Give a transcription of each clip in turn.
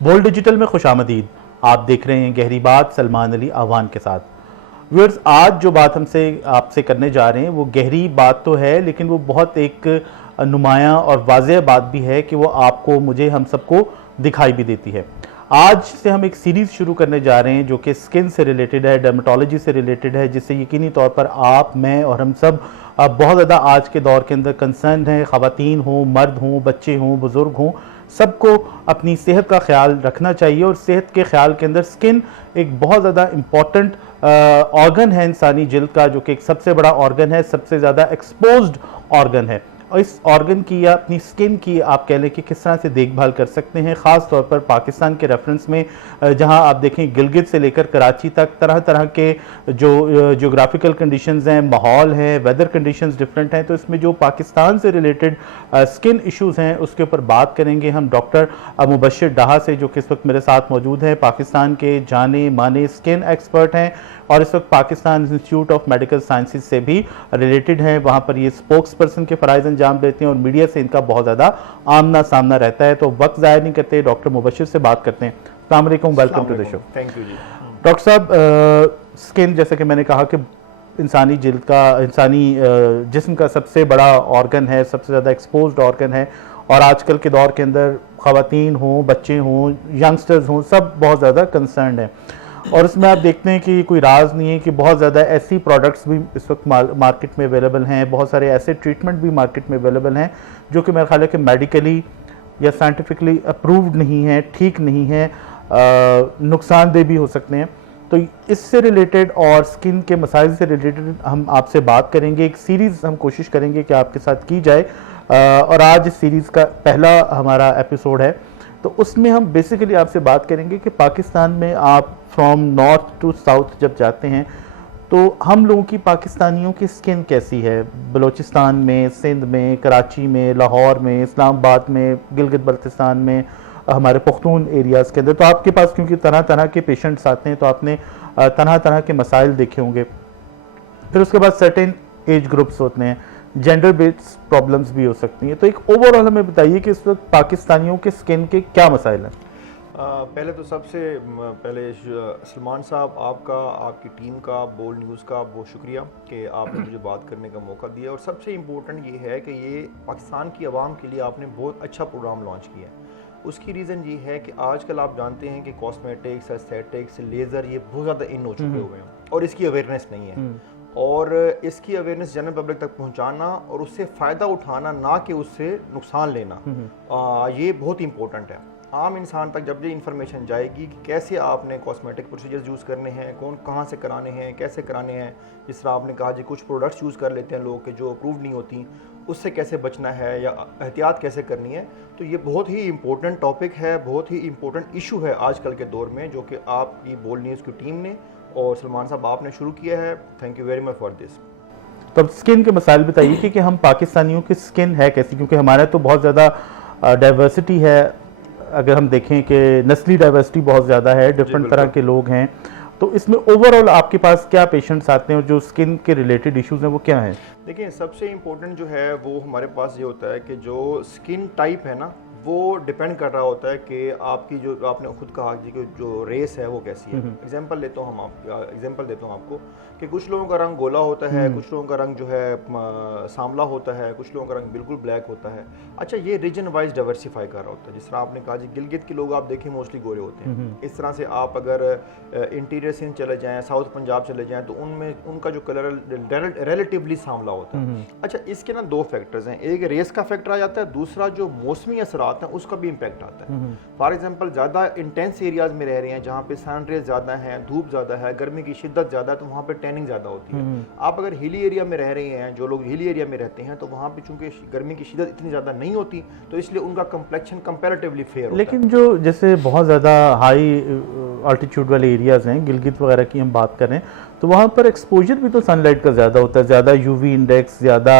Bold digital में खुशामदीद। आप देख रहे हैं गहरी बात सलमान अली आवान के साथ। व्यूअर्स, आज जो बात आपसे करने जा रहे हैं वो गहरी बात तो है, लेकिन वो बहुत एक नुमायां और वाज़ेह बात भी है कि वो आपको, मुझे, हम सबको दिखाई भी देती है। आज से हम एक सीरीज़ शुरू करने जा रहे हैं जो कि स्किन से रिलेटेड है, डर्मेटोलॉजी से रिलेटेड है, जिससे यकीनी तौर पर आप, मैं और हम सब बहुत ज़्यादा आज के दौर के अंदर कंसर्न हैं। ख़वातीन हों, मर्द हों, बच्चे हों, बुज़ुर्ग हों, सबको अपनी सेहत का ख्याल रखना चाहिए। और सेहत के ख्याल के अंदर स्किन एक बहुत ज़्यादा इम्पॉर्टेंट ऑर्गन है इंसानी जिल्द का, जो कि एक सबसे बड़ा ऑर्गन है, सबसे ज़्यादा एक्सपोज्ड ऑर्गन है। और इस ऑर्गन की या अपनी स्किन की आप कह लें कि किस तरह से देखभाल कर सकते हैं, ख़ास तौर पर पाकिस्तान के रेफरेंस में, जहां आप देखें गिलगित से लेकर कराची तक तरह तरह के जो जियोग्राफिकल कंडीशंस हैं, माहौल है, वेदर कंडीशंस डिफरेंट हैं। तो इसमें जो पाकिस्तान से रिलेटेड स्किन इश्यूज़ हैं उसके ऊपर बात करेंगे हम डॉक्टर मुबशिर डाहा से, जो कि इस वक्त मेरे साथ मौजूद हैं। पाकिस्तान के जाने माने स्किन एक्सपर्ट हैं और इस वक्त Pakistan institute of medical sciences से भी रिलेटेड हैं। वहाँ पर ये स्पोक्स पर्सन के फ़राइज़ अंजाम देते हैं और मीडिया से इनका बहुत ज़्यादा आमना सामना रहता है। तो वक्त ज़ाया नहीं करते, डॉक्टर मुबशिर से बात करते हैं। अस्सलाम वालेकुम, welcome to the show. Thank you जी। डॉक्टर साहब, स्किन जैसे कि मैंने कहा कि इंसानी जिल्द का, इंसानी जिस्म का सबसे बड़ा ऑर्गन है, सबसे ज़्यादा एक्सपोज्ड ऑर्गन है। और आजकल के दौर के अंदर ख़वातीन हों, बच्चे हों, यंगस्टर्स हों, सब बहुत ज़्यादा कंसर्न हैं। और इसमें आप देखते हैं कि कोई राज नहीं है कि बहुत ज़्यादा ऐसी प्रोडक्ट्स भी इस वक्त मार्केट में अवेलेबल हैं, बहुत सारे ऐसे ट्रीटमेंट भी मार्केट में अवेलेबल हैं जो कि मेरा ख्याल है कि मेडिकली या साइंटिफिकली अप्रूव्ड नहीं है, ठीक नहीं है, नुकसानदेह भी हो सकते हैं। तो इससे रिलेटेड और स्किन के मसाइल से रिलेटेड हम आपसे बात करेंगे। एक सीरीज़ हम कोशिश करेंगे कि आपके साथ की जाए, और आज इस सीरीज़ का पहला हमारा एपिसोड है। तो उसमें हम बेसिकली आपसे बात करेंगे कि पाकिस्तान में आप फ्रॉम नॉर्थ टू साउथ जब जाते हैं तो हम लोगों की, पाकिस्तानियों की स्किन कैसी है। बलूचिस्तान में, सिंध में, कराची में, लाहौर में, इस्लामाबाद में, गिलगित बल्तिस्तान में, हमारे पख्तून एरियाज़ के अंदर, तो आपके पास क्योंकि तरह तरह के पेशेंट्स आते हैं तो आपने तरह तरह के मसाइल देखे होंगे। फिर उसके बाद सर्टेन एज ग्रुप्स होते हैं, जेंडर बेस्ड प्रॉब्लम्स भी हो सकती हैं। तो एक ओवरऑल हमें बताइए कि इस वक्त पाकिस्तानियों के स्किन के क्या मसाइल हैं। पहले तो सबसे पहले सलमान साहब, आपका, आपकी टीम का, बोल्ड न्यूज़ का बहुत शुक्रिया कि आपने मुझे बात करने का मौका दिया। और सबसे इम्पोर्टेंट ये है कि ये पाकिस्तान की आवाम के लिए आपने बहुत अच्छा प्रोग्राम लॉन्च किया है। उसकी रीज़न ये है कि आजकल आप जानते हैं कि कॉस्मेटिक्स, एस्थेटिक्स, लेज़र, ये बहुत ज़्यादा इन हो चुके हुए हैं और इसकी अवेयरनेस नहीं है। और इसकी अवेयरनेस जनरल पब्लिक तक पहुंचाना और उससे फ़ायदा उठाना, ना कि उससे नुकसान लेना, ये बहुत इंपॉर्टेंट है। आम इंसान तक जब ये इन्फॉर्मेशन जाएगी कि कैसे आपने कॉस्मेटिक प्रोसीजर्स यूज़ करने हैं, कौन कहाँ से कराने हैं, कैसे कराने हैं। जिस तरह आपने कहा जी, कुछ प्रोडक्ट्स यूज़ कर लेते हैं लोग कि जो अप्रूव नहीं होती, उससे कैसे बचना है या एहतियात कैसे करनी है। तो ये बहुत ही इंपॉर्टेंट टॉपिक है, बहुत ही इंपॉर्टेंट इशू है आजकल के दौर में, जो कि आपकी बोल्ड न्यूज़ की टीम ने और सलमान साहब आपने शुरू किया है। Thank you very much for this. तो अब स्किन के मसाइल बताइए कि हम पाकिस्तानियों की स्किन है कैसी, क्योंकि हमारा तो बहुत ज़्यादा डाइवर्सिटी है। अगर हम देखें कि नस्ली डाइवर्सिटी बहुत ज़्यादा है, डिफरेंट तरह के लोग हैं। तो इसमें ओवरऑल आपके पास क्या पेशेंट्स आते हैं और जो स्किन के रिलेटेड इश्यूज हैं वो क्या हैं? देखिए, सबसे इम्पोर्टेंट जो है वो हमारे पास ये होता है कि जो स्किन टाइप है ना, वो डिपेंड कर रहा होता है कि आपकी, जो आपने खुद कहा जी कि जो रेस है वो कैसी है। एग्जांपल देता हूँ आपको कि कुछ लोगों का रंग गोला होता है, कुछ लोगों का रंग जो है सांवला होता है, कुछ लोगों का रंग बिल्कुल ब्लैक होता है। अच्छा, ये रीजन वाइज डाइवर्सिफाई कर रहा होता है। जिस तरह आपने कहा जी, गिलगित के लोग आप देखें मोस्टली गोरे होते हैं। इस तरह से आप अगर इंटीरियर सिंध चले जाएँ, साउथ पंजाब चले जाएँ, तो उनमें उनका जो कलर रिलेटिवली सांवला होता है। अच्छा, इसके ना दो फैक्टर्स हैं, एक रेस का फैक्टर आ जाता है, दूसरा जो मौसमी असरात हैं उसका भी इम्पैक्ट आता है। फॉर एग्जांपल, ज़्यादा इंटेंस एरियाज में रह रहे हैं जहाँ पे सन रेज ज़्यादा है, धूप ज़्यादा है, गर्मी की शिद्दत ज़्यादा है, तो वहाँ पे टैनिंग ज़्यादा होती है। आप अगर हिली एरिया में रह रहे हैं, जो लोग हिली एरिया में रहते हैं, तो वहाँ पे चूंकि गर्मी की शिद्दत इतनी ज़्यादा नहीं होती, तो इसलिए उनका कंप्लेक्शन कंपैरेटिवली फेयर होता है। लेकिन जो जैसे बहुत ज़्यादा हाई अल्टीट्यूड वाले एरियाज़ हैं, गिलगित वगैरह की हम बात करें, तो वहाँ पर एक्सपोजर भी तो सनलाइट का ज़्यादा होता है, ज़्यादा यूवी इंडेक्स, ज़्यादा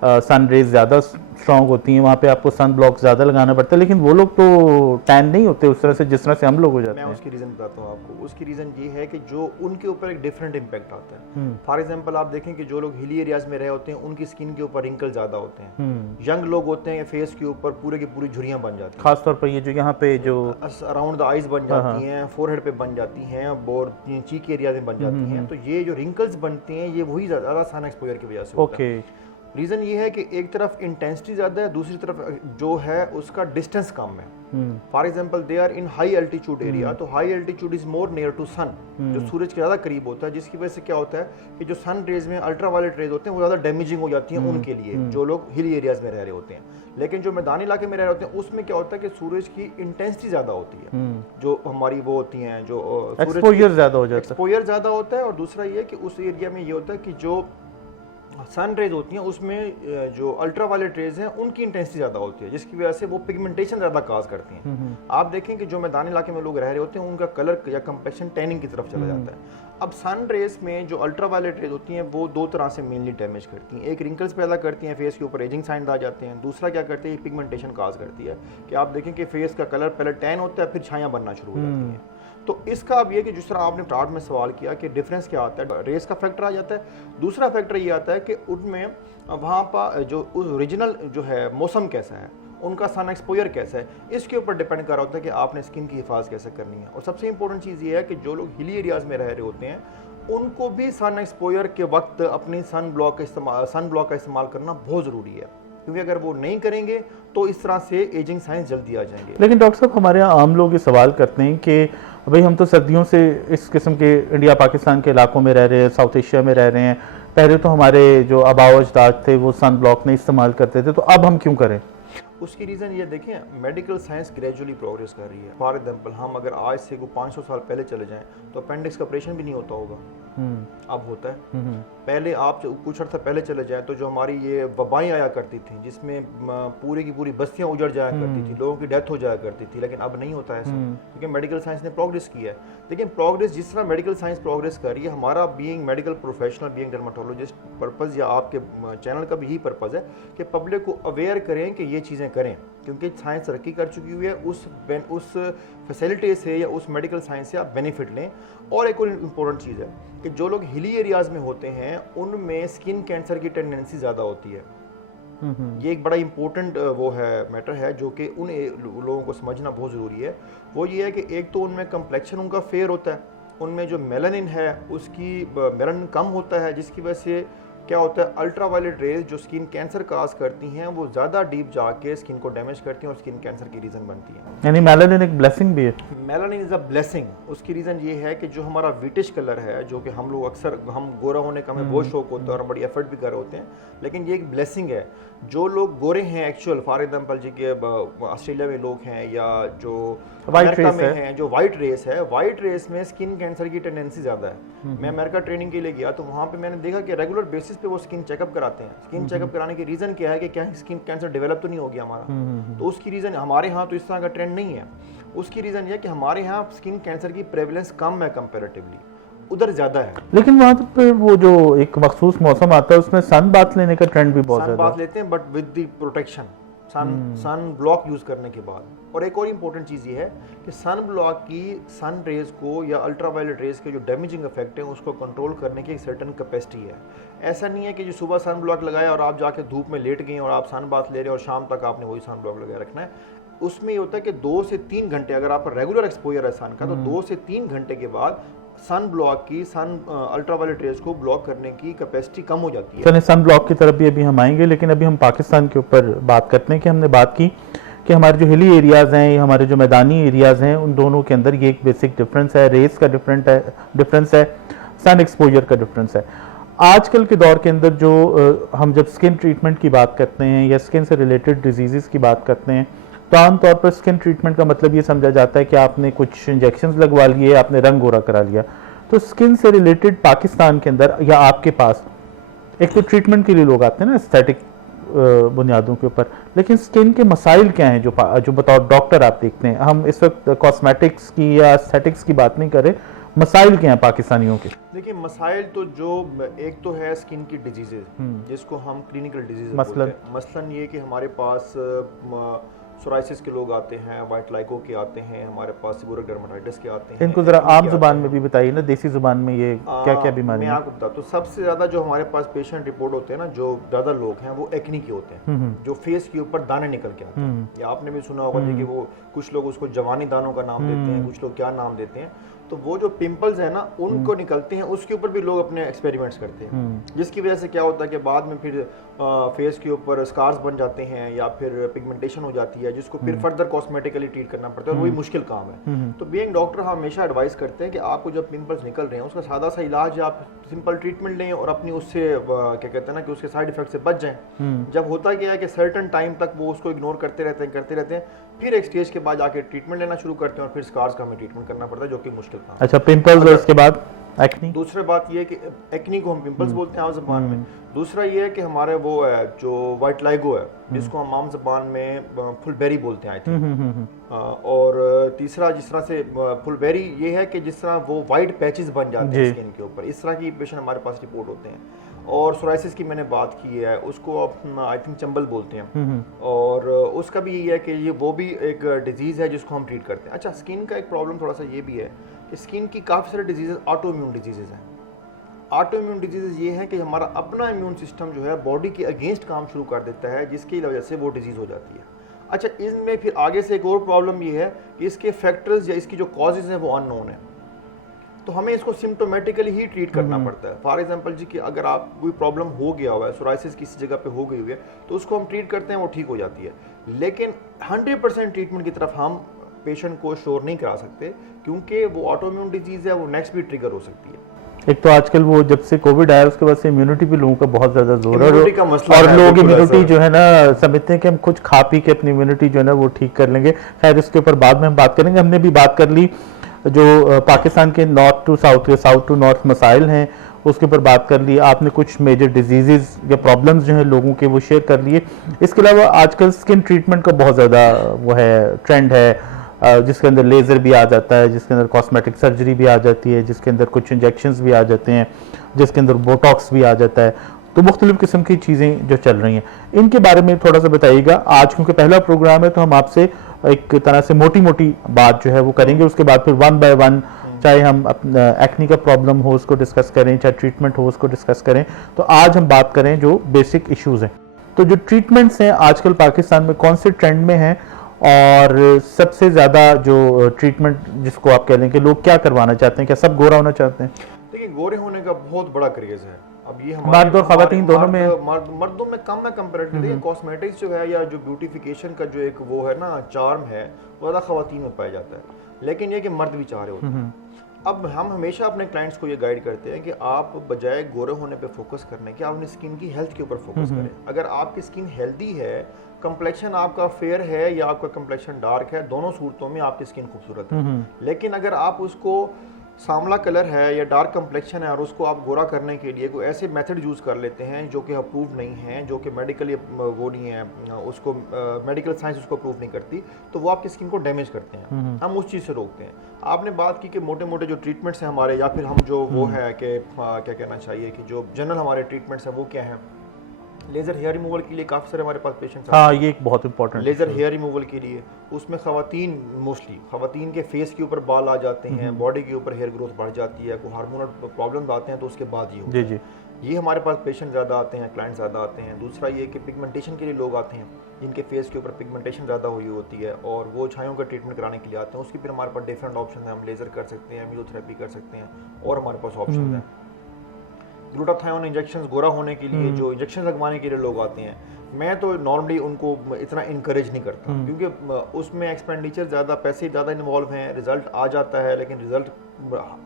सन रेज ज़्यादा स्ट्रांग होती हैं, वहाँ पे आपको सन ब्लॉक ज़्यादा लगाना पड़ता है, लेकिन वो लोग तो टैन नहीं होते उस तरह से जिस तरह से हम लोग हो जाते मैं हैं। उसकी रीज़न बताता हूँ आपको। उसकी रीज़न ये है कि जो उनके ऊपर एक डिफरेंट इम्पैक्ट आता है। फॉर एग्जांपल आप देखें कि जो लोग हिली एरियाज में रहे होते हैं उनकी स्किन के ऊपर रिंकल ज़्यादा होते हैं। यंग लोग होते हैं फेस के ऊपर पूरे की पूरी झुर्रियाँ बन जाती हैं, खासतौर पर ये जो यहाँ पे जो अराउंड द आइज बन जाती हैं, फोरहेड पे बन जाती हैं, और चीक एरिया में बन जाती हैं। तो ये जो रिंकल्स बनती हैं ये वही ज़्यादा सन एक्सपोजर की वजह से होता है। रीज़न ये है कि एक तरफ इंटेंसिटी ज़्यादा है, दूसरी तरफ जो है उसका डिस्टेंस कम है। For example they are in high altitude area, तो high altitude is more near to sun, जो सूरज के ज़्यादा करीब होता है, जिसकी वजह से क्या होता है कि जो सन रेज में अल्ट्रावायलेट रेज होते हैं वो ज़्यादा डैमेजिंग हो जाती हैं उनके लिए, जो लोग हिली एरियाज में रह रहे होते हैं। लेकिन जो मैदानी इलाके में रह रहे होते हैं उसमें क्या होता है कि सूरज की इंटेंसिटी ज़्यादा होती है, जो हमारी वो होती हैं, जो एक्सपोजर ज़्यादा हो जाता है, एक्सपोजर ज़्यादा होता है। और दूसरा ये कि उस एरिया में ये होता है कि जो सन रेज होती हैं उसमें जो अल्ट्रावायलेट रेज हैं उनकी इंटेंसिटी ज़्यादा होती है, जिसकी वजह से वो पिगमेंटेशन ज़्यादा काज करती हैं। आप देखें कि जो मैदानी इलाके में लोग रह रहे होते हैं उनका कलर या कंप्लेक्शन टैनिंग की तरफ चला जाता है। अब सन रेज में जो अल्ट्रावायलेट रेज होती हैं वो दो तरह से मेनली डैमेज करती हैं। एक रिंकल्स पैदा करती हैं, फेस के ऊपर एजिंग साइन आ जाते हैं। दूसरा क्या करती है, पिगमेंटेशन काज करती है कि आप देखें कि फेस का कलर पहले टैन होता है फिर छाया बनना शुरू हो जाती हैं। तो इसका अब ये कि जिस तरह आपने स्टार्ट में सवाल किया कि डिफरेंस क्या आता है, रेस का फैक्टर आ जाता है। दूसरा फैक्टर ये आता है कि उनमें वहाँ पर जो ओरिजिनल जो है मौसम कैसा है, उनका सन एक्सपोजर कैसा है, इसके ऊपर डिपेंड कर रहा होता है कि आपने स्किन की हिफाजत कैसे करनी है। और सबसे इंपॉर्टेंट चीज़ ये है कि जो लोग हिली एरियाज़ में रह रहे होते हैं उनको भी सन एक्सपोजर के वक्त अपनी सन ब्लॉक का इस्तेमाल करना बहुत ज़रूरी है, क्योंकि अगर वो नहीं करेंगे तो इस तरह से एजिंग साइंस जल्दी आ जाएंगे। लेकिन डॉक्टर साहब हमारे यहाँ आम लोग ये सवाल करते हैं कि भाई हम तो सर्दियों से इस किस्म के इंडिया पाकिस्तान के इलाकों में रह रहे हैं, साउथ एशिया में रह रहे हैं, पहले तो हमारे जो आबाओ अजदाद थे वो सन ब्लॉक नहीं इस्तेमाल करते थे, तो अब हम क्यों करें? उसकी रीज़न ये देखें, मेडिकल साइंस ग्रेजुअली प्रोग्रेस कर रही है। फॉर एग्जांपल हम अगर आज से 500 साल पहले चले जाएं तो अपेंडिक्स का ऑपरेशन भी नहीं होता होगा, अब होता है। पहले आप कुछ अर्सा पहले चले जाएं तो जो हमारी ये वबाएं आया करती थी जिसमें पूरी की पूरी बस्तियां उजड़ जाया करती थी, लोगों की डेथ हो जाया करती थी, लेकिन अब नहीं होता है ऐसा, क्योंकि मेडिकल साइंस ने प्रोग्रेस किया है। लेकिन प्रोग्रेस जिस तरह मेडिकल साइंस प्रोग्रेस कर रही है, हमारा being medical professional, being dermatologist purpose या आपके चैनल का भी यही पर्पज़ है कि पब्लिक को अवेयर करें कि ये चीज़ें करें, क्योंकि साइंस तरक्की कर चुकी हुई है। उस फैसिलिटी से या उस मेडिकल साइंस से आप बेनिफिट लें। और एक और इम्पोर्टेंट चीज़ है कि जो लोग हिली एरियाज़ में होते हैं उनमें स्किन कैंसर की टेंडेंसी ज़्यादा होती है। ये एक बड़ा इंपॉर्टेंट वो है मैटर है जो कि उन लोगों को समझना बहुत ज़रूरी है। वो ये है कि एक तो उनमें कम्प्लेक्शन उनका फेयर होता है, उनमें जो मेलानिन है उसकी मेलानिन कम होता है, जिसकी वजह से क्या होता है, अल्ट्रावायलेट रेज जो स्किन कैंसर काज करती हैं वो ज़्यादा डीप जाके स्किन को डैमेज करती हैं और स्किन कैंसर की रीज़न बनती हैं। यानी मेलानिन एक ब्लेसिंग भी है? Melanin is a blessing. उसकी रीज़न ये है कि जो हमारा विटिश कलर है, जो कि हम लोग अक्सर हम गोरा होने का हमें बहुत शौक होता है और हम बड़ी एफर्ट भी कर रहे होते हैं, लेकिन ये एक ब्लेसिंग है। जो लोग गोरे हैं एक्चुअल, फॉर एग्जांपल जी के ऑस्ट्रेलिया में लोग हैं या जो अमेरिका में हैं, जो वाइट रेस है, वाइट रेस में स्किन कैंसर की टेंडेंसी ज़्यादा है। मैं अमेरिका ट्रेनिंग के लिए गया तो वहाँ पे मैंने देखा कि रेगुलर बेसिस पे वो स्किन चेकअप कराते हैं। स्किन चेकअप कराने की रीज़न क्या है कि क्या स्किन कैंसर डेवलप तो नहीं हो गया हमारा, तो उसकी रीज़न हमारे यहाँ तो इस तरह का ट्रेंड नहीं है। उसकी रीज़न ये है कि हमारे यहाँ स्किन कैंसर की प्रेवलेंस कम है कंपेरेटिवली, उधर ज़्यादा है। लेकिन वहाँ पे वो जो एक मखसूस मौसम आता है उसमें सन बाथ लेने का ट्रेंड भी बहुत ज़्यादा है। सन बाथ लेते हैं but with the protection, sun block use करने के बाद। और एक और इम्पोर्टेंट चीज़ ये है कि सन ब्लॉक की सन रेज को या अल्ट्रावायलेट रेज के जो डैमेजिंग इफेक्ट है उसको कंट्रोल करने की एक सर्टन कैपेसिटी है। ऐसा नहीं है कि जो सुबह सन ब्लॉक लगाया और आप जाके धूप में लेट गए और आप सन बाथ ले रहे और शाम तक आपने वही सन ब्लॉक लगाए रखना है। उसमें ये होता है कि 2 से 3 घंटे अगर आपका रेगुलर एक्सपोजर है सन का, तो 2 से 3 घंटे के बाद सन ब्लॉक की अल्ट्रावायलेट रेज को ब्लॉक करने की कैपेसिटी कम हो जाती है। चलिए सन ब्लॉक की तरफ भी अभी हम आएंगे, लेकिन अभी हम पाकिस्तान के ऊपर बात करते हैं कि हमने बात की कि हमारे जो हिली एरियाज़ हैं या हमारे जो मैदानी एरियाज़ हैं उन दोनों के अंदर ये एक बेसिक डिफरेंस है, रेस का डिफरेंस है, सन एक्सपोजर का डिफरेंस है। आजकल के दौर के अंदर जो हम जब स्किन ट्रीटमेंट की बात करते हैं या स्किन से रिलेटेड डिजीज़ की बात करते हैं तो आमतौर पर स्किन ट्रीटमेंट का मतलब ये समझा जाता है कि आपने कुछ इंजेक्शंस लगवा लिए, आपने रंग गोरा करा लिया। तो स्किन से रिलेटेड पाकिस्तान के अंदर या आपके पास एक तो ट्रीटमेंट के लिए लोग आते हैं ना एस्थेटिक बुनियादों के ऊपर, लेकिन स्किन के मसाइल क्या हैं जो बताओ डॉक्टर आप देखते हैं? हम इस वक्त कॉस्मेटिक्स की या एस्थेटिक्स की बात नहीं कर रहे, मसाइल क्या हैं पाकिस्तानियों के? देखिए मसाइल तो जो एक तो है स्किन की डिजीजेज जिसको हम क्लिनिकल डिजीज बोलते हैं। मसलन ये कि हमारे पास सोराइसिस के लोग आते हैं, वाइट लाइको के आते हैं, हमारे पास सीबोरिक डर्मेटाइटिस के आते हैं। इनको जरा आम जुबान में भी बताइए ना, देसी जुबान में ये क्या क्या बीमारी मैं आपको बता, तो सबसे ज्यादा जो हमारे पास पेशेंट रिपोर्ट होते हैं ना, जो ज्यादा लोग हैं वो एक्नी के होते हैं, जो फेस के ऊपर दाने निकल के आते हैं। या आपने भी सुना होगा कि वो कुछ लोग उसको जवानी दानों का नाम देते हैं, कुछ लोग क्या नाम देते हैं। तो वो जो पिंपल्स है ना उनको निकलते हैं, उसके ऊपर भी लोग अपने एक्सपेरिमेंट्स करते हैं, जिसकी वजह से क्या होता है कि बाद में फिर फेस के ऊपर स्कार्स बन जाते हैं या फिर पिगमेंटेशन हो जाती है, जिसको फिर फर्दर कॉस्मेटिकली ट्रीट करना पड़ता है, और वही मुश्किल काम है। तो बीइंग डॉक्टर हम हमेशा एडवाइस करते हैं कि आपको जब पिंपल्स निकल रहे हैं उसका सादा सा इलाज, आप सिंपल ट्रीटमेंट लें और अपनी उससे क्या कहते हैं ना कि उसके साइड इफेक्ट से बच जाएं। जब होता क्या है कि सर्टेन टाइम तक वो उसको इग्नोर करते रहते हैं, फिर एक स्टेज के बाद आके ट्रीटमेंट लेना शुरू करते हैं और फिर स्कार्स का हमें ट्रीटमेंट करना पड़ता है, जो कि मुश्किल काम है। अच्छा, पिंपल्स और उसके बाद एक्नी। दूसरा बात ये है कि एक्नी को हम पिंपल्स बोलते हैं आम जबान में। दूसरा ये है कि हमारे वो है जो वाइट लाइगो है, जिसको हम आम जबान में फुलबेरी बोलते हैं आई थिंक। और तीसरा जिस तरह से फुलबेरी ये है कि जिस तरह वो वाइट पैचेस बन जाते हैं स्किन के ऊपर, इस तरह की पेशेंट हमारे पास रिपोर्ट होते हैं। और सोराइसिस की मैंने बात की है, उसको आप आई थिंक चंबल बोलते हैं, और उसका भी यही है कि ये वो भी एक डिजीज़ है जिसको हम ट्रीट करते हैं। अच्छा, स्किन का एक प्रॉब्लम थोड़ा सा ये भी है कि स्किन की काफ़ी सारे डिजीज़ ऑटो इम्यून डिजीज़ हैं। ऑटो इम्यून डिजीज़ ये है कि हमारा अपना इम्यून सिस्टम जो है बॉडी के अगेंस्ट काम शुरू कर देता है, जिसकी वजह से वो डिजीज़ हो जाती है। अच्छा, इसमें फिर आगे से एक और प्रॉब्लम ये है कि इसके फैक्टर्स या इसकी जो कॉजेज़ हैं वो अननोन है, तो हमें इसको सिम्टोमेटिकली ही ट्रीट करना पड़ता है। फॉर एग्जांपल जी कि अगर आप कोई प्रॉब्लम हो गया हुआ है, सोराइसिस किसी जगह पे हो गई हुई है, तो उसको हम ट्रीट करते हैं, वो ठीक हो जाती है। लेकिन 100% ट्रीटमेंट की तरफ हम पेशेंट को श्योर नहीं करा सकते, क्योंकि वो ऑटोइम्यून डिजीज़ है, वो नेक्स्ट भी ट्रिगर हो सकती है। एक तो आजकल वो जब से कोविड आया उसके बाद से इम्यूनिटी भी लोगों का बहुत ज्यादा जोर है, और है, लोग इम्यूनिटी जो है ना समझते हैं कि हम कुछ खा पी के अपनी इम्यूनिटी जो है ना वो ठीक कर लेंगे। खैर इसके ऊपर बाद में हम बात करेंगे। हमने भी बात कर ली जो पाकिस्तान के नॉर्थ टू साउथ के साउथ टू नॉर्थ मसाइल हैं, उसके ऊपर बात कर ली आपने। कुछ मेजर डिजीजेस या प्रॉब्लम्स जो हैं लोगों के वो शेयर कर लिए। इसके अलावा आजकल स्किन ट्रीटमेंट का बहुत ज़्यादा वो है ट्रेंड है, जिसके अंदर लेज़र भी आ जाता है, जिसके अंदर कॉस्मेटिक सर्जरी भी आ जाती है, जिसके अंदर कुछ इंजेक्शंस भी आ जाते हैं, जिसके अंदर बोटॉक्स भी आ जाता है। तो मुख्तलिफ किस्म की चीज़ें जो चल रही हैं, इनके बारे में थोड़ा सा बताइएगा। आज क्योंकि पहला प्रोग्राम है तो हम आपसे एक तरह से मोटी मोटी बात जो है वो करेंगे, उसके बाद फिर वन बाय वन चाहे हम एक्नी का प्रॉब्लम हो उसको डिस्कस करें, चाहे ट्रीटमेंट हो उसको डिस्कस करें। तो आज हम बात करें जो बेसिक इश्यूज हैं। तो जो ट्रीटमेंट्स हैं आजकल पाकिस्तान में कौन से ट्रेंड में हैं, और सबसे ज़्यादा जो ट्रीटमेंट जिसको आप कह लें कि लोग क्या करवाना चाहते हैं, क्या सब गोरा होना चाहते हैं? देखिए, गोरे होने का बहुत बड़ा क्रेज है। अब ये मर्द और खवातीन दोनों में, मर्दों में कम है कंपैरेटिवली। कॉस्मेटिक्स जो है या जो ब्यूटिफिकेशन का जो एक वो है ना चार्म है, वो ज़्यादा खवातीन में पाया जाता है, लेकिन ये कि मर्द भी चाह रहे होते हैं। अब हम हमेशा अपने क्लाइंट्स को ये गाइड करते हैं कि आप बजाय गोरे होने पे फोकस करने के आप अपनी स्किन की हेल्थ के ऊपर फोकस करें। अगर आपकी स्किन हेल्दी है, कंप्लेक्शन आपका फेयर है या आपका कंप्लेक्शन डार्क है, दोनों सूरतों में आपकी स्किन खूबसूरत है। लेकिन अगर आप उसको सांवला कलर है या डार्क कंप्लेक्शन है और उसको आप गोरा करने के लिए कोई ऐसे मेथड यूज़ कर लेते हैं जो कि अप्रूव नहीं है, जो कि मेडिकली वो नहीं है, उसको मेडिकल साइंस उसको अप्रूव नहीं करती, तो वो आपकी स्किन को डैमेज करते हैं। हम उस चीज़ से रोकते हैं। आपने बात की कि मोटे मोटे जो ट्रीटमेंट्स हैं हमारे, या फिर हम जो वो है कि क्या कहना चाहिए कि जो जनरल हमारे ट्रीटमेंट्स हैं वो क्या हैं। लेज़र हेयर रिमूवल के लिए काफ़ी सारे हमारे पास पेशेंट्स हाँ, ये एक बहुत इंपॉर्टेंट लेज़र हेयर रिमूवल के लिए, उसमें खवातीन मोस्टली खवातीन के फेस के ऊपर बाल आ जाते हैं, बॉडी के ऊपर हेयर ग्रोथ बढ़ जाती है, कोई हार्मोनल प्रॉब्लम्स आते हैं तो उसके बाद ये होता है। ये हमारे पास पेशेंट ज़्यादा आते हैं, क्लाइंट ज़्यादा आते हैं। दूसरा ये कि पिगमेंटेशन के लिए लोग आते हैं जिनके फेस के ऊपर पिगमेंटेशन ज़्यादा हुई होती है और वो छायों का ट्रीटमेंट कराने के लिए आते हैं। उसकी फिर हमारे पास डिफरेंट ऑप्शन है, हम लेज़र कर सकते हैं, इम्यूनोथेरेपी कर सकते हैं, और हमारे पास ऑप्शन है ग्लूटाथायोन इंजेक्शन गोरा होने के लिए, जो इंजेक्शन लगवाने के लिए लोग आते हैं। मैं तो नॉर्मली उनको इतना इनकरेज नहीं करता, क्योंकि उसमें एक्सपेंडिचर ज़्यादा, पैसे ज़्यादा इन्वॉल्व हैं। रिजल्ट आ जाता है लेकिन रिजल्ट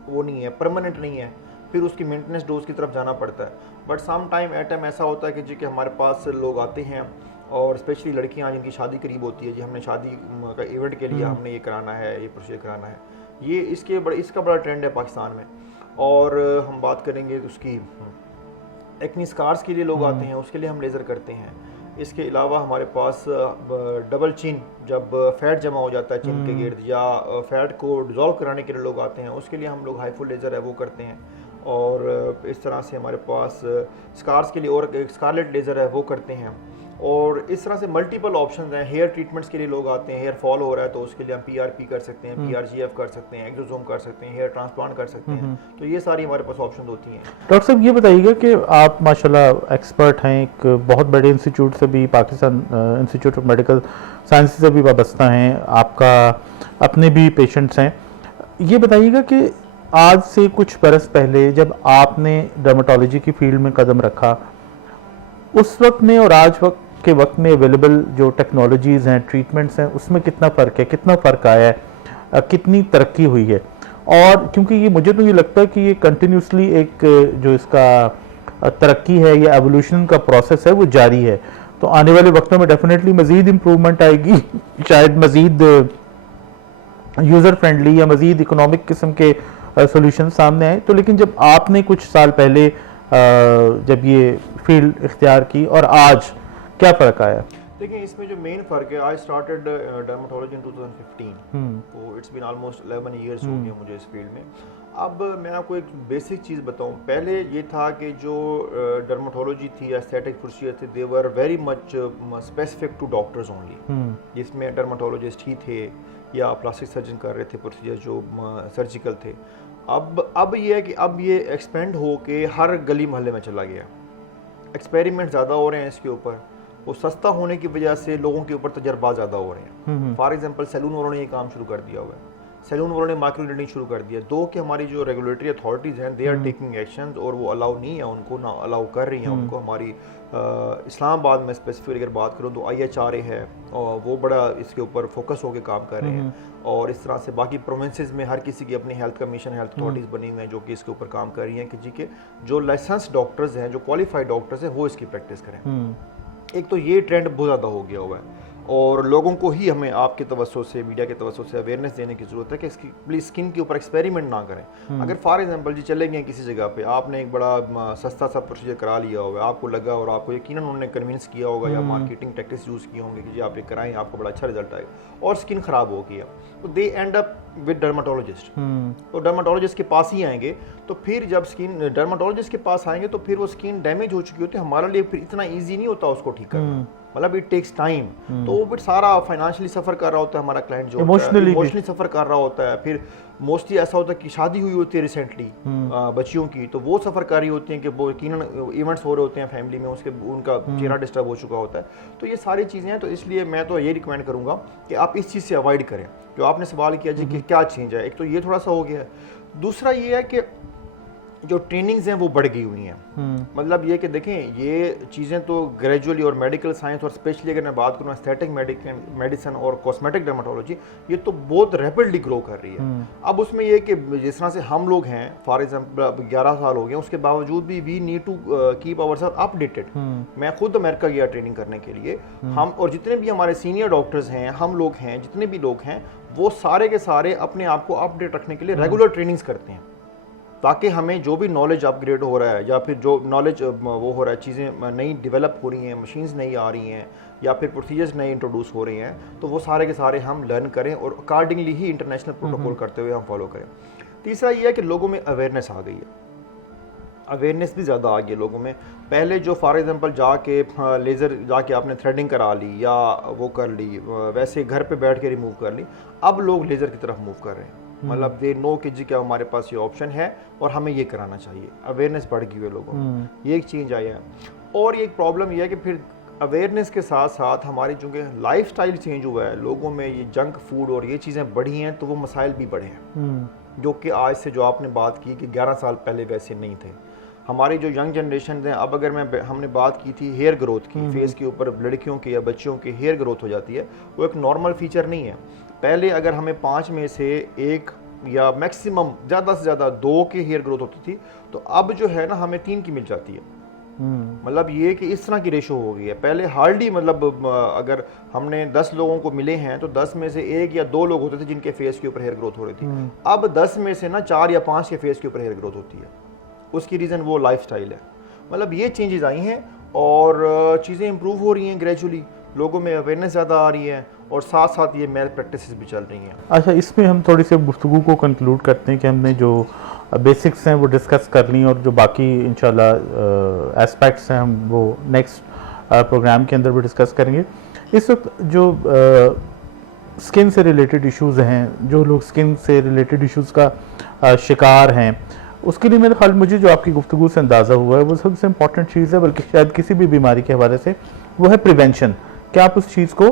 वो नहीं है, परमानेंट नहीं है, फिर उसकी मेंटेनेंस डोज की तरफ जाना पड़ता है। But some time at time ऐसा होता है कि जी कि हमारे पास लोग आते हैं, और स्पेशली लड़कियां जिनकी शादी करीब होती है, जी हमने शादी का इवेंट के लिए हमने ये कराना है, ये प्रोसीजर कराना है, ये इसका बड़ा ट्रेंड है पाकिस्तान में। और हम बात करेंगे उसकी एक्नी स्कार्स के लिए लोग आते हैं, उसके लिए हम लेज़र करते हैं। इसके अलावा हमारे पास डबल चिन, जब फैट जमा हो जाता है चिन के गिर्द या फैट को डिज़ोल्व कराने के लिए लोग आते हैं, उसके लिए हम लोग हाइफो लेज़र है वो करते हैं। और इस तरह से हमारे पास स्कार्स के लिए और स्कारलेट लेज़र है वो करते हैं। और इस तरह से मल्टीपल ऑप्शंस हैं। हेयर ट्रीटमेंट्स के लिए लोग आते हैं, हेयर फॉल हो रहा है तो उसके लिए हम PRP कर सकते हैं, PRGF कर सकते हैं, एक्सोसोम कर सकते हैं, हेयर ट्रांसप्लांट कर सकते हैं। तो ये सारी हमारे पास ऑप्शन होती हैं। डॉक्टर साहब ये बताइएगा कि आप माशाल्लाह एक्सपर्ट हैं, एक बहुत बड़े इंस्टीट्यूट से भी, Pakistan institute of medical science से भी वाबस्ता हैं, आपका अपने भी पेशेंट्स हैं। ये बताइएगा कि आज से कुछ बरस पहले जब आपने डर्मेटोलॉजी की फील्ड में कदम रखा, उस वक्त में और आज वक्त के वक्त में अवेलेबल जो टेक्नोलॉजीज़ हैं, ट्रीटमेंट्स हैं, उसमें कितना फ़र्क है, कितना फ़र्क आया है, कितनी तरक्की हुई है? और क्योंकि ये मुझे तो ये लगता है कि ये कंटिन्यूसली एक जो इसका तरक्की है या एवोल्यूशन का प्रोसेस है वो जारी है, तो आने वाले वक्तों में डेफिनेटली मज़ीद इम्प्रूवमेंट आएगी, शायद मज़ीद यूज़र फ्रेंडली या मज़ीद इकोनॉमिक किस्म के सॉल्यूशन सामने आए। तो लेकिन जब आपने कुछ साल पहले जब ये फील्ड इख्तियार की और आज क्या फ़र्क आया? देखिए, इसमें जो मेन फ़र्क है, आई स्टार्टेड डर्मेटोलॉजी इन 2015, तो इट्स बीन ऑलमोस्ट 11 ईयर्स हो गए मुझे इस फील्ड में। अब मैं आपको एक बेसिक चीज़ बताऊं, पहले ये था कि जो डर्मेटोलॉजी थी, एस्थेटिक प्रोसीजर थे, they were very much specific to doctors only, जिसमें डर्मेटोलॉजिस्ट ही थे या प्लास्टिक सर्जन कर रहे थे प्रोसीजर जो सर्जिकल थे। अब ये है कि अब ये एक्सपेंड हो के हर गली मोहल्ले में चला गया, एक्सपेरिमेंट ज़्यादा हो रहे हैं इसके ऊपर, वो सस्ता होने की वजह से लोगों के ऊपर तजर्बा ज़्यादा हो रहे हैं। फॉर एग्जांपल सैलून वालों ने ये काम शुरू कर दिया हुआ है, सैलून वालों ने माइक्रो ब्लेडिंग शुरू कर दिया। दो कि हमारी जो रेगुलेटरी अथॉरिटीज़ हैं, दे आर टेकिंग एक्शंस, और वो अलाउ नहीं है उनको, ना अलाउ कर रही हैं उनको। हमारी इस्लामाबाद में स्पेसिफिक अगर बात करूँ तो IHRA है, और वो बड़ा इसके ऊपर फोकस होकर काम कर रहे हैं। और इस तरह से बाकी प्रोविंसेस में हर किसी की अपनी हेल्थ कमीशन, हेल्थ अथॉरिटीज़ बनी हुई हैं जो कि इसके ऊपर काम कर रही हैं कि जी के जो लाइसेंस डॉक्टर्स हैं, जो क्वालिफाइड डॉक्टर्स हैं, वो इसकी प्रैक्टिस करें। एक तो ये ट्रेंड बहुत ज़्यादा हो गया हुआ है, और लोगों को ही हमें आपके तवज्जो से, मीडिया के तवज्जो से अवेयरनेस देने की ज़रूरत है कि इसकी प्लीज़ स्किन के ऊपर एक्सपेरिमेंट ना करें। अगर फॉर एग्जांपल जी चले गए किसी जगह पे, आपने एक बड़ा सस्ता सा प्रोसीजर करा लिया होगा, आपको लगा और आपको यकीनन उन्होंने कन्विंस किया होगा या मार्केटिंग टैक्टिक्स यूज़ किए होंगे कि जी आप ये कराएं, आपको बड़ा अच्छा रिजल्ट आएगा, और स्किन ख़राब हो गया, तो दे एंड अप विद डर्मेटोलॉजिस्ट। तो डर्मेटोलॉजिस्ट के पास ही आएंगे, तो फिर जब स्किन डर्मेटोलॉजिस्ट के पास आएंगे तो फिर वो स्किन डैमेज हो चुकी होती है, हमारे लिए फिर इतना ईजी नहीं होता उसको ठीक करना, मतलब इट टेक्स टाइम। तो वो फिर सारा फाइनेंशियली सफ़र कर रहा होता है हमारा क्लाइंट, जो इमोशनली सफ़र कर रहा होता है। फिर मोस्टली ऐसा होता है कि शादी हुई होती है रिसेंटली बच्चियों की, तो वो सफ़र कर रही होती हैं कि वो यकीनन इवेंट्स हो रहे होते हैं फैमिली में, उसके उनका चेहरा डिस्टर्ब हो चुका होता है। तो ये सारी चीज़ें हैं, तो इसलिए मैं तो ये रिकमेंड करूँगा कि आप इस चीज़ से अवॉइड करें। जो आपने सवाल किया जी कि क्या चेंज है, एक तो ये थोड़ा सा हो गया है, दूसरा ये है कि जो ट्रेनिंग्स हैं वो बढ़ गई हुई हैं। मतलब ये कि देखें, ये चीज़ें तो ग्रेजुअली, और मेडिकल साइंस और स्पेशली अगर मैं बात करूँ एस्थेटिक मेडिसिन और कॉस्मेटिक डर्मेटोलॉजी, ये तो बहुत रैपिडली ग्रो कर रही है। अब उसमें ये कि जिस तरह से हम लोग हैं, फॉर एग्जांपल 11 साल हो गए, उसके बावजूद भी we need to keep ourself updated. मैं खुद अमेरिका गया ट्रेनिंग करने के लिए, हम और जितने भी हमारे सीनियर डॉक्टर्स हैं, हम लोग हैं, जितने भी लोग हैं, वो सारे के सारे अपने आप को अपडेट रखने के लिए रेगुलर ट्रेनिंग्स करते हैं, ताकि हमें जो भी नॉलेज अपग्रेड हो रहा है या फिर जो नॉलेज वो हो रहा है, चीज़ें नई डेवलप हो रही हैं, मशीन्स नई आ रही हैं या फिर प्रोसीजर्स नए इंट्रोड्यूस हो रहे हैं, तो वो सारे के सारे हम लर्न करें और अकॉर्डिंगली ही इंटरनेशनल प्रोटोकॉल करते हुए हम फॉलो करें। तीसरा ये है कि लोगों में अवेयरनेस आ गई है, अवेयरनेस भी ज़्यादा आ गई है लोगों में। पहले जो फॉर एग्जांपल जाके लेज़र जाके आपने थ्रेडिंग करा ली या वो कर ली, वैसे घर पे बैठ के रिमूव कर ली, अब लोग लेज़र की तरफ मूव कर रहे हैं। मतलब दे नो कि जी क्या हमारे पास ये ऑप्शन है और हमें ये कराना चाहिए, अवेयरनेस बढ़ गई है लोगों में, ये एक चेंज आया है। और एक प्रॉब्लम ये है कि फिर अवेयरनेस के साथ साथ हमारी चूँकि लाइफ स्टाइल चेंज हुआ है, लोगों में ये जंक फूड और ये चीज़ें बढ़ी हैं, तो वो मसाइल भी बढ़े हैं, जो कि आज से जो आपने बात की कि 11 साल पहले वैसे नहीं थे। हमारी जो यंग जनरेशन है, अब अगर हमने बात की थी हेयर ग्रोथ की, फेस के ऊपर लड़कियों के या बच्चियों की हेयर ग्रोथ हो जाती है, वो एक नॉर्मल फीचर नहीं है। पहले अगर हमें 5 में से 1 या मैक्सिमम ज़्यादा से ज़्यादा 2 की हेयर ग्रोथ होती थी, तो अब जो है ना हमें 3 की मिल जाती है। मतलब ये कि इस तरह की रेशो हो गई है। पहले हार्डली, मतलब अगर हमने 10 लोगों को मिले हैं तो 10 में से 1 या 2 लोग होते थे जिनके फेस के ऊपर हेयर ग्रोथ हो रही थी। अब 10 में से ना 4 या 5 के फेस के ऊपर हेयर ग्रोथ होती है। उसकी रीज़न वो लाइफ स्टाइल है। मतलब ये चेंजेस आई हैं। और चीज़ें इम्प्रूव हो रही हैं ग्रेजुअली, लोगों में अवेयरनेस ज़्यादा आ रही है और साथ साथ ये मेल प्रैक्टिसेस भी चल रही हैं। अच्छा, इसमें हम थोड़ी सी गुफ्तगू को कंक्लूड करते हैं कि हमने जो बेसिक्स हैं वो डिस्कस कर ली और जो बाकी इंशाल्लाह एस्पेक्ट्स हैं हम वो नेक्स्ट प्रोग्राम के अंदर भी डिस्कस करेंगे। इस वक्त जो स्किन से रिलेटेड इश्यूज़ हैं, जो लोग स्किन से रिलेटेड इश्यूज़ का शिकार हैं, उसके लिए मेरे ख्याल मुझे जो आपकी गुफ्तगू से अंदाज़ा हुआ है वो सबसे इम्पॉर्टेंट चीज़ है, बल्कि शायद किसी भी बीमारी के हवाले से, वो है प्रिवेंशन। कि आप उस चीज़ को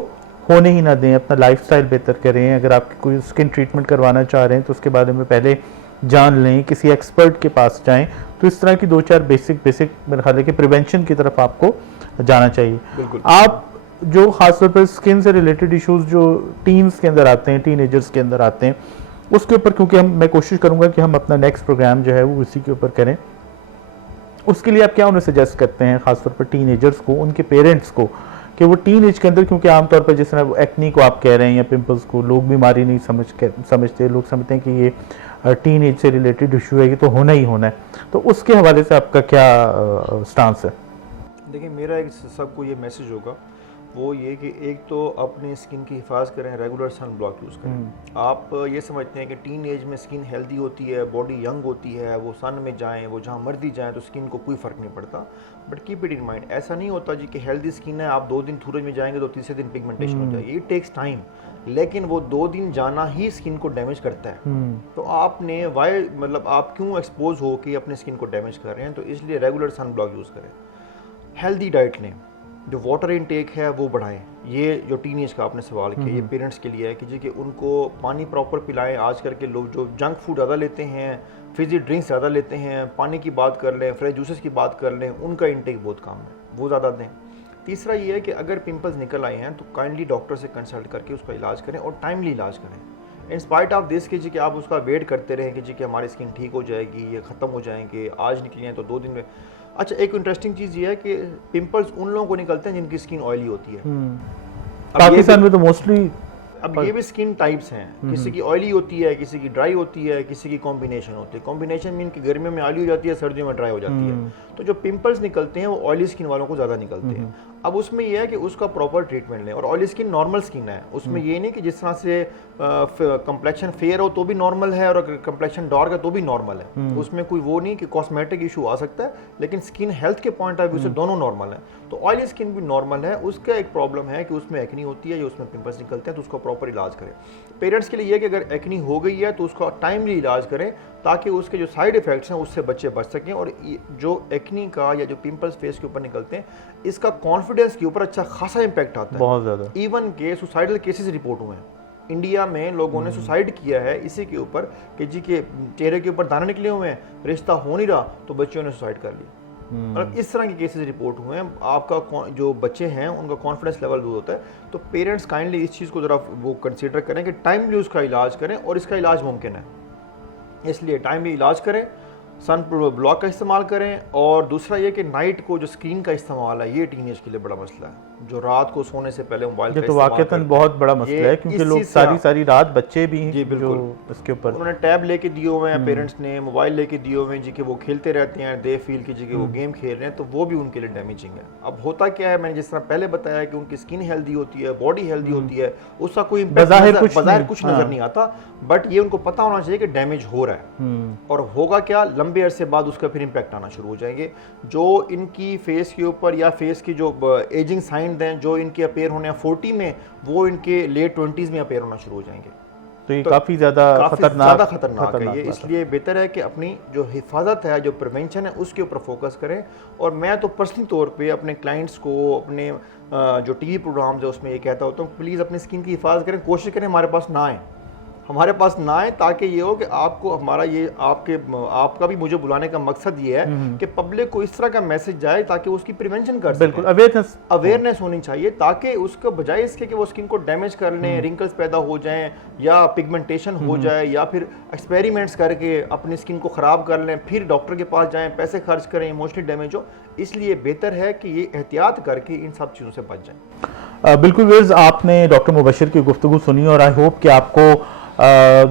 होने ही ना दें, अपना लाइफस्टाइल बेहतर करें। अगर आप कोई स्किन ट्रीटमेंट करवाना चाह रहे हैं तो उसके बारे में पहले जान लें, किसी एक्सपर्ट के पास जाएं। तो इस तरह की 2-4 बेसिक मेरे ख्याल है कि प्रिवेंशन की तरफ आपको जाना चाहिए। बिल्कुल। आप जो खासतौर पर स्किन से रिलेटेड इश्यूज जो टीन्स के अंदर आते हैं, टीनेजर्स के अंदर आते हैं, उसके ऊपर क्योंकि मैं कोशिश करूंगा कि हम अपना नेक्स्ट प्रोग्राम जो है वो उसी के ऊपर करें, उसके लिए आप क्या उन्हें सजेस्ट करते हैं, खासतौर पर टीनेजर्स को, उनके पेरेंट्स को, कि वो टीन एज के अंदर, क्योंकि आमतौर पर जिस तरह एक्नी को आप कह रहे हैं या पिंपल्स को लोग बीमारी नहीं समझते, लोग समझते हैं कि ये टीन एज से रिलेटेड इशू है, ये तो होना ही होना है, तो उसके हवाले से आपका क्या स्टांस है? देखिए, मेरा एक सबको ये मैसेज होगा, वो ये कि एक तो अपनी स्किन की हिफाजत करें, रेगुलर सन ब्लॉक यूज़ करें। आप ये समझते हैं कि टीन एज में स्किन हेल्दी होती है, बॉडी यंग होती है, वो सन में जाएं, वो जहाँ मर्जी जाएं तो स्किन को कोई फ़र्क नहीं पड़ता। But keep it in mind, ऐसा नहीं होता जी कि हेल्दी स्किन है, आप 2 दिन सूरज में जाएंगे तो तीसरे दिन पिगमेंटेशन हो जाएगी। इट टेक्स टाइम, लेकिन वो 2 दिन जाना ही स्किन को डैमेज करता है। तो आपने मतलब आप क्यों एक्सपोज हो कि अपने स्किन को डैमेज कर रहे हैं? तो इसलिए रेगुलर सन ब्लॉक यूज़ करें, हेल्दी डाइट लें, जो वाटर इनटेक है वो बढ़ाएं। ये जो टीनेज का आपने सवाल किया, ये पेरेंट्स के लिए है कि जी कि उनको पानी प्रॉपर पिलाएं। आजकल के लोग जो जंक फूड ज़्यादा लेते हैं, फिजी ड्रिंक्स ज़्यादा लेते हैं, पानी की बात कर लें, फ्रेश जूसेस की बात कर लें, उनका इनटेक बहुत कम है, वो ज़्यादा दें। तीसरा ये है कि अगर पिंपल्स निकल आए हैं तो काइंडली डॉक्टर से कंसल्ट करके उसका इलाज करें और टाइमली इलाज करें। इन स्पाइट ऑफ दिस कि जी कि आप उसका वेट करते रहें कि जी कि हमारी स्किन ठीक हो जाएगी, ये ख़त्म हो जाएंगे, आज निकली हैं तो 2 दिन में। अच्छा, एक इंटरेस्टिंग चीज़ ये है कि पिंपल्स उन लोगों को निकलते हैं जिनकी स्किन ऑयली होती है। पाकिस्तान में तो मोस्टली अब ये भी स्किन टाइप्स हैं, किसी की ऑयली होती है, किसी की ड्राई होती है, किसी की कॉम्बिनेशन होती है। कॉम्बिनेशन मीन कि गर्मियों में ऑयली हो जाती है, सर्दियों में ड्राई हो जाती है। तो जो पिंपल्स निकलते हैं वो ऑयली स्किन वालों को ज़्यादा निकलते हैं। अब उसमें यह है कि उसका प्रॉपर ट्रीटमेंट लें। और ऑयली स्किन नॉर्मल स्किन है, उसमें ये नहीं कि जिस तरह से कंप्लेक्शन फेयर हो तो भी नॉर्मल है और अगर कंप्लेक्शन डार्क है तो भी नॉर्मल है। उसमें कोई वो नहीं कि कॉस्मेटिक इशू आ सकता है, लेकिन स्किन हेल्थ के पॉइंट ऑफ व्यू से दोनों नॉर्मल है। तो ऑयली स्किन भी नॉर्मल है, उसका एक प्रॉब्लम है कि उसमें एक्नी होती है या उसमें पिंपल्स निकलते हैं, तो उसका प्रॉपर इलाज करें। पेरेंट्स के लिए यह कि अगर एक्नी हो गई है तो उसका टाइमली इलाज करें ताकि उसके जो साइड इफेक्ट्स हैं उससे बच्चे बच सकें। और जो एक्नी का या जो पिंपल्स फेस के ऊपर निकलते हैं, इसका कॉन्फिडेंस के ऊपर अच्छा खासा इंपैक्ट आता है, बहुत ज़्यादा। इवन के सुसाइडल केसेस रिपोर्ट हुए हैं। इंडिया में लोगों ने सुसाइड किया है इसी के ऊपर कि जी के चेहरे के ऊपर दाने निकले हुए हैं, रिश्ता हो नहीं रहा, तो बच्चों ने सुसाइड कर लिया। मतलब इस तरह के केसेस रिपोर्ट हुए हैं। आपका जो बच्चे हैं उनका कॉन्फिडेंस लेवल लूज होता है। तो पेरेंट्स काइंडली इस चीज़ को ज़रा वो कंसीडर करें कि टाइमली उसका इलाज करें, और इसका इलाज मुमकिन है, इसलिए टाइमली इलाज करें, सन ब्लॉक का इस्तेमाल करें। और दूसरा ये कि नाइट को जो स्क्रीन का इस्तेमाल है, ये टीनेज के लिए बड़ा मसला है, जो रात को सोने से पहले मोबाइल ये तो वाकईतन बहुत बड़ा मसला है, क्योंकि लोग सारी रात, बच्चे भी जी बिल्कुल इसके ऊपर उन्होंने टैब लेके दिए हुए हैं, पेरेंट्स ने मोबाइल लेके दिए हुए हैं जी कि वो खेलते रहते हैं, दे फील की जी कि वो गेम खेल रहे हैं, तो वो भी उनके लिए डैमेजिंग है। अब होता क्या है, मैंने जिस तरह पहले बताया कि उनकी स्किन हेल्दी होती है, बॉडी हेल्दी होती है, उसका कोई बाहर कुछ नजर नहीं आता, बट ये उनको पता होना चाहिए कि डैमेज हो रहा है। और होगा क्या, लंबे अरसे बाद उसका फिर इम्पैक्ट आना शुरू हो जाएंगे। जो इनकी फेस के ऊपर या फेस की जो एजिंग साइन हैं, जो इनके अपेयर होने हैं 40 में, वो इनके लेट 20s में अपेयर होना शुरू हो जाएंगे। तो ये काफ़ी ज़्यादा खतरनाक है ये। इसलिए बेहतर है कि अपनी जो हिफाजत है, जो प्रिवेंशन है, उसके ऊपर फोकस करें। और मैं तो पर्सनली तौर पे अपने क्लाइंट्स को, अपने जो टीवी प्रोग्राम्स है उसमें ये कहता होता हूँ, प्लीज़ अपनी स्किन की हिफाजत करें, कोशिश करें हमारे पास ना आए, हमारे पास ना आए, ताकि ये हो कि आपको हमारा ये आपका भी मुझे बुलाने का मकसद ये है कि पब्लिक को इस तरह का मैसेज जाए ताकि उसकी प्रिवेंशन कर सके। बिल्कुल अवेयरनेस होनी चाहिए, ताकि उसको बजाय इसके कि वो स्किन को डैमेज कर लें, रिंकल्स पैदा हो जाएं या पिगमेंटेशन हो जाए, या फिर एक्सपेरिमेंट्स करके अपनी स्किन को ख़राब कर लें, फिर डॉक्टर के पास जाएं, पैसे खर्च करें, इमोशनली डैमेज हो। इसलिए बेहतर है कि ये एहतियात करके इन सब चीज़ों से बच जाएं। बिल्कुल व्यूअर्स, आपने डॉक्टर मुबशिर की गुफ्तगू सुनी और आई होप कि आपको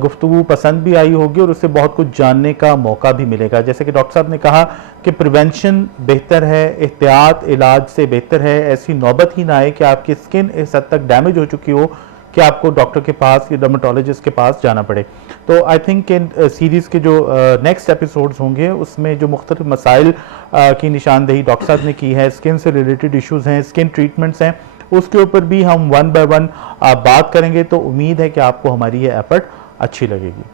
गुफ्तगू पसंद भी आई होगी और उससे बहुत कुछ जानने का मौका भी मिलेगा। जैसे कि डॉक्टर साहब ने कहा कि प्रिवेंशन बेहतर है, एहतियात इलाज से बेहतर है। ऐसी नौबत ही ना आए कि आपकी स्किन इस हद तक डैमेज हो चुकी हो कि आपको डॉक्टर के पास या डर्मेटोलॉजिस्ट के पास जाना पड़े। तो आई थिंक इन सीरीज़ के जो नेक्स्ट एपिसोड्स होंगे उसमें जो मुख्तलिफ मसाइल की निशानदेही डॉक्टर साहब ने की है, स्किन से रिलेटेड इश्यूज़ हैं, स्किन ट्रीटमेंट्स हैं, उसके ऊपर भी हम वन बाय वन बात करेंगे। तो उम्मीद है कि आपको हमारी ये एफर्ट अच्छी लगेगी।